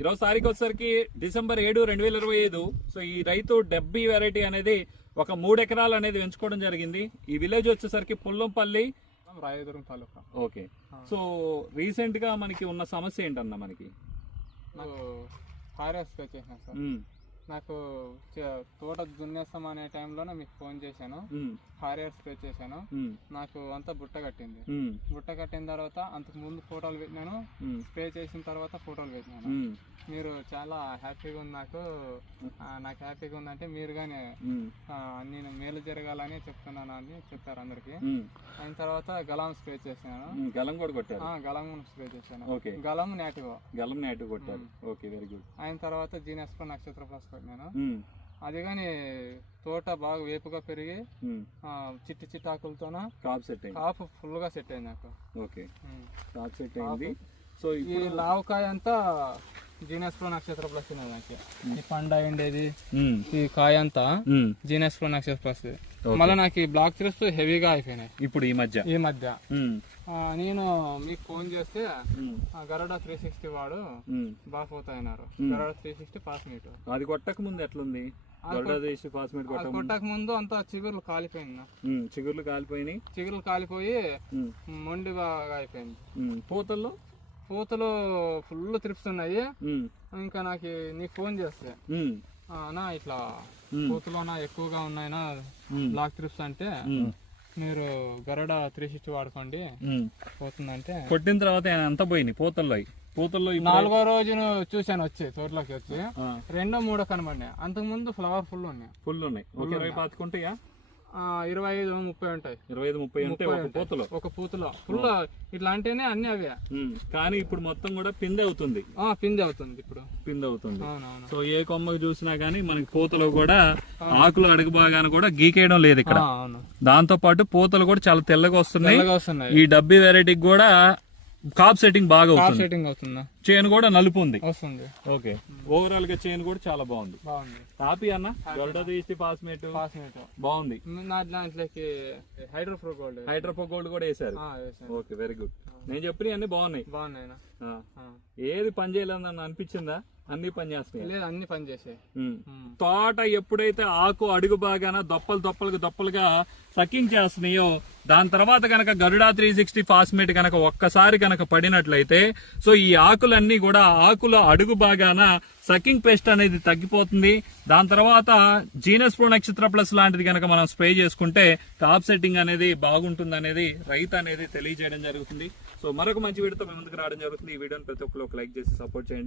ఈరోజు తారీఖు వచ్చేసరికి డిసెంబర్ ఏడు రెండు వేల ఇరవై ఐదు. సో ఈ రైతు డెబ్బీ వెరైటీ అనేది ఒక మూడు ఎకరాలు అనేది ఎంచుకోవడం జరిగింది. ఈ విలేజ్ వచ్చేసరికి పుల్లంపల్లి రాయదుర్గం తాలూకా. ఓకే. సో రీసెంట్గా మనకి ఉన్న సమస్య ఏంటన్నా మనకి? నాకు హారస్ పే చేసిన సార్ నాకు తోట దున్నేస్తాం అనే టైంలోనే మీకు ఫోన్ చేశాను. హారియర్ స్ప్రే చేశాను. నాకు అంతా బుట్ట కట్టింది. బుట్ట కట్టిన తర్వాత అంతకు ముందు ఫోటోలు పెట్టినాను. స్ప్రే చేసిన తర్వాత ఫోటోలు పెట్టినాను. మీరు చాలా హ్యాపీగా ఉంది నాకు. నాకు హ్యాపీగా ఉందంటే మీరు కానీ నేను మేలు జరగాలని చెప్తున్నాను అని చెప్పారు అందరికి. అయిన తర్వాత గలాం స్ప్రే చేశాను. గలం కూడా కొట్టారు? ఆ, గలం స్ప్రే చేశాను. ఓకే. గలం నాటివో. గలం నేటు కొట్టారు. Okay very good. అయిన తర్వాత జీనస్పో నక్షత్ర ప్లస్ ఉమ్, అది కానీ తోట బాగా వేపుగా పెరిగి చిట్టి చిట్టి ఆకులతోన కాప్ సెట్ అయింది. కాపు ఫుల్గా సెట్ అయింది నాకు ఓకే. కాప్ సెట్ అయింది. సో ఈ లావకాయ అంతా జీనస్ ప్రో నక్షత్ర ప్లస్ ఈ పండు అయిండేది ఉమ్, ఈ కాయ అంతా జీనస్ ప్రో నక్షత్ర ప్లస్. మళ్ళీ నాకు ఈ బ్లాక్ త్రిప్స్ హెవీగా అయిపోయినాయి. ఇప్పుడు ఈ మధ్య? ఈ మధ్య. ఆ, నేను మీకు ఫోన్ చేస్తే గరుడ త్రీ సిక్స్టీ వాడు ఉమ్. బాగా పోతాయినారు Hmm. గరుడ త్రీ సిక్స్టీ పాస్ మీట్ అది కొట్టక ముందు ఎట్లుంది? కొట్టక ముందు కొట్టక ముందు అంతా చిగుర్లు కాలిపోయింది చిగుర్లు కాలిపోయినాయి? చిగుర్లు కాలిపోయి మొండి బాగా అయిపోయింది. పూతల్లో? పూతలు ఫుల్ త్రిప్స్ ఉన్నాయి ఉమ్, ఇంకా నాకు నీకు ఫోన్ చేస్తే. ఉమ్, "ఆ, అన్నా ఇట్లా ఉమ్, పూతలోనా ఎక్కువగా ఉన్నాయినా బ్లాక్ త్రిప్స్ అంటే మీరు గరుడ త్రీ సిక్స్టీ వాడుకోండి. పోతుందంటే. కొట్టిన తర్వాత అంతా పోయినాయి పూతల్లో. పూతల్లో నాలుగో రోజును చూశాను వచ్చి తోటలోకి వచ్చి. రెండో మూడో కనబడినాయి. అంతకు ముందు ఫ్లవర్ ఫుల్ ఉన్నాయి. ఫుల్ ఉన్నాయి. పాతుకుంటాయా ఇరవై ఐదు ముప్పై ఉంటాయి. ఇరవై ఐదు ముప్పై ఉంటాయి. ఒక పూతలో? ఒక పూతలో. ఫుల్ ఇట్లా అంటేనే అన్ని అవే. కానీ ఇప్పుడు మొత్తం కూడా పిందె అవుతుంది. ఆ, పిండి అవుతుంది ఇప్పుడు. పిందె అవుతుంది. సో ఏ కొమ్మకు చూసినా గానీ మనకి పూతలో కూడా ఆకులు అడుగు భాగాన కూడా గీకేయడం లేదు ఇక్కడ. దాంతో పాటు పూతలు కూడా చాలా తెల్లగా వస్తున్నాయి. తెల్లగా వస్తున్నాయి. ఈ డబ్బీ వెరైటీకి కూడా కాప్ సెట్టింగ్ బాగా సెట్టింగ్ అవుతుందా? చైన్ కూడా నలుపు ఉంది. వస్తుంది. ఓకే. ఓవరాల్గా చైన్ కూడా చాలా బాగుంది. బాగుంది. అన్న గరుడ తీసి పాస్మేట్. పాస్మేట్. బాగుంది. నా దాంట్లోకి హైడ్రోఫ్రో గోల్డ్. హైడ్రోపో గోల్డ్ కూడా వేసాను ఓకే వెరీ గుడ్ నేను చెప్పిన అన్ని బాగున్నాయి. బాగున్నాయి. ఏది పని చేయలేదని అనిపించిందా? అన్ని పని చేస్తున్నాయి? లేదు అన్ని పని చేసాయి. తోట ఎప్పుడైతే ఆకు అడుగు బాగాన దొప్పలు దొప్పలుగా దొప్పలుగా సకింగ్ చేస్తున్నాయో దాని తర్వాత కనుక గరుడా త్రీ సిక్స్టీ ఫాస్మేట్ కనుక ఒక్కసారి కనుక పడినట్లయితే సో ఈ ఆకులన్నీ కూడా ఆకుల అడుగు భాగాన సకింగ్ పెస్ట్ అనేది తగ్గిపోతుంది. దాని తర్వాత జీనస్ ప్రో నక్షత్ర ప్లస్ లాంటిది కనుక మనం స్ప్రే చేసుకుంటే టాప్ సెట్టింగ్ అనేది బాగుంటుంది అనేది రైతు అనేది తెలియజేయడం జరుగుతుంది. సో మరొక మంచి వీడియోతో మీ ముందుకు రావడం జరుగుతుంది. ఈ వీడియోని ప్రతి ఒక్కరు ఒక లైక్ చేసి సపోర్ట్ చేయండి.